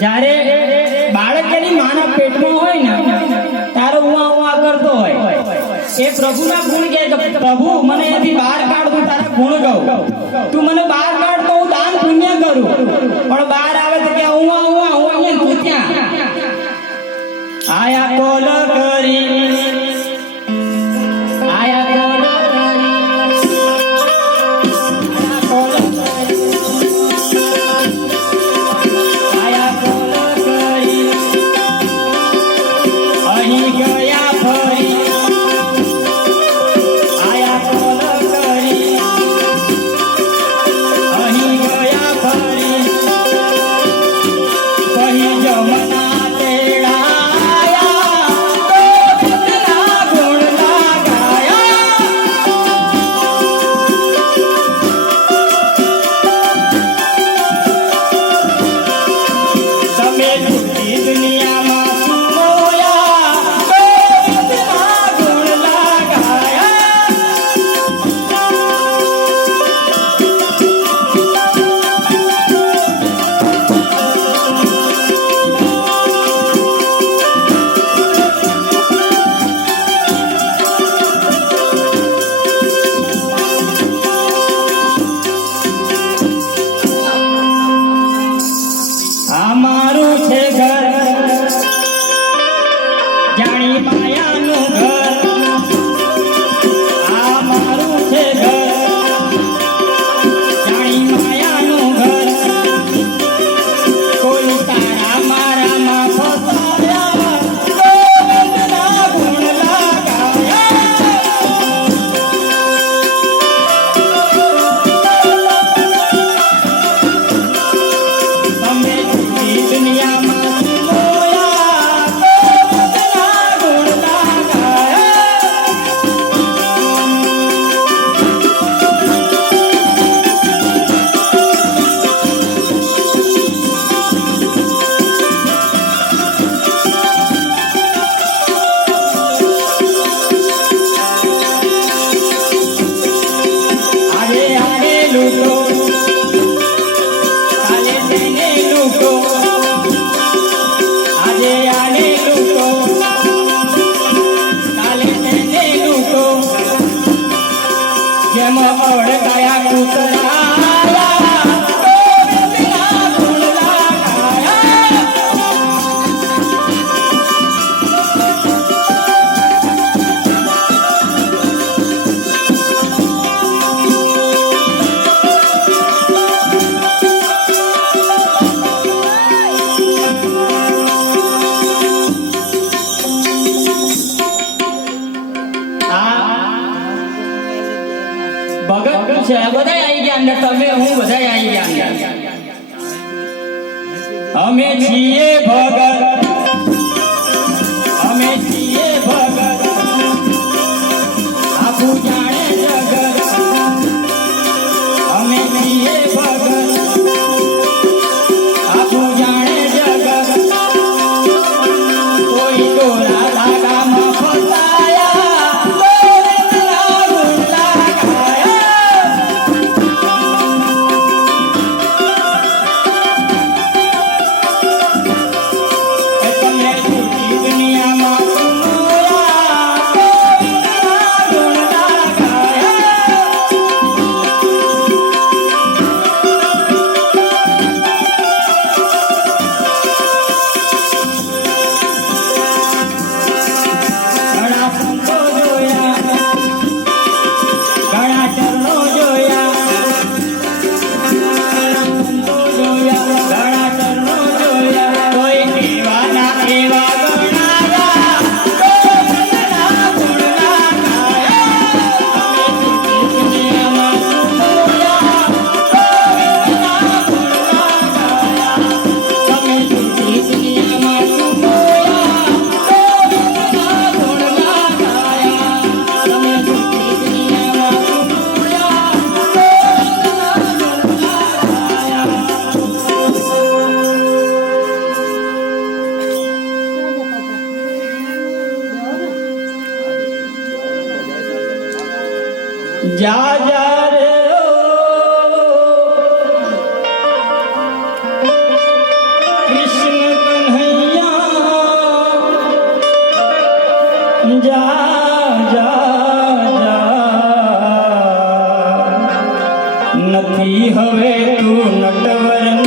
જ્યારે બાળક એની માના પેટમાં હોય ને ત્યારે ઉવા ઉવા કરતો હોય એ પ્રભુના ગુણ કહે કે પ્રભુ મને અહીંયાથી બહાર કાઢ, હું તારા ગુણ ગાઉં, તું મને બહાર કાઢ તો હું દાન પુણ્ય કરું, પણ બહાર આવે તો કે ઉવા ઉવા હું અહીંયા તું ત્યાં આયા કોલ કરી અમે છીએ ભગત, અમે છીએ ભગત, આખું જાણે જગત, અમે છીએ ભગત, આખું જાણે જગત, કોઈ દોરા લાગામાં ફસાયા, जा जा रे कृष्ण નથી હવે તું નટવર